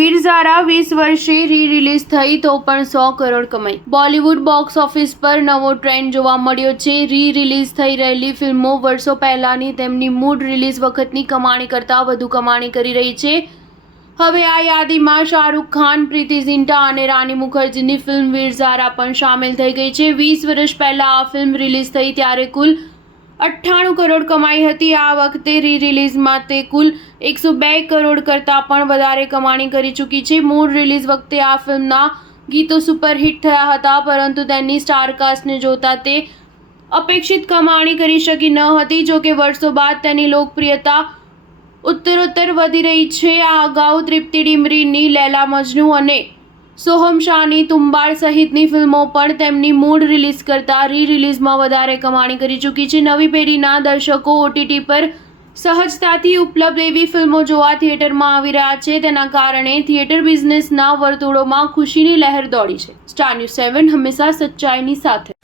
વીર ઝારા 20 વર્ષે રી-રિલીઝ થઈ તો પણ 100 કરોડ કમાઈ. બોલિવૂડ બોક્સ ઓફિસ પર નવો ટ્રેન્ડ જોવા મળ્યો છે. રી-રિલીઝ થઈ રહેલી ફિલ્મો વર્ષો પહેલાની તેમની મૂળ રિલીઝ વખતની કમાણી કરતાં વધુ કમાણી કરી રહી છે. હવે આ યાદીમાં શાહરૂખ ખાન, પ્રીતિ ઝિંટા અને રાની મુખર્જીની ફિલ્મ વીર ઝારા પણ સામેલ થઈ ગઈ છે. 20 વર્ષ પહેલા આ ફિલ્મ રિલીઝ થઈ ત્યારે કુલ 98 કરોડ કમાઈ હતી. આ વખતે રી-રિલીઝમાં તે કુલ 102 કરોડ કરતાં પણ વધારે કમાણી કરી ચૂકી છે. મૂળ રિલીઝ વખતે આ ફિલ્મના ગીતો સુપરહિટ થયા હતા, પરંતુ તેની સ્ટારકાસ્ટને જોતા તે અપેક્ષિત કમાણી કરી શકી ન હતી. જોકે વર્ષો બાદ તેની લોકપ્રિયતા ઉત્તરોત્તર વધી રહી છે. આ અગાઉ તૃપ્તિ ડિમરીની લૈલા મજનુ અને સોહમ શાહની તુમ્બાડ સહિતની ફિલ્મો પણ તેમની મૂળ રિલીઝ કરતાં રી-રિલીઝમાં વધારે કમાણી કરી ચૂકી છે. નવી પેઢીના દર્શકો ઓટીટી પર સહજતાથી ઉપલબ્ધ એવી ફિલ્મો જોવા થિયેટરમાં આવી રહ્યા છે. તેના કારણે થિયેટર બિઝનેસના વર્તુળોમાં ખુશીની લહેર દોડી છે. સ્ટાર ન્યૂઝ 7 હંમેશા સચ્ચાઈની સાથે.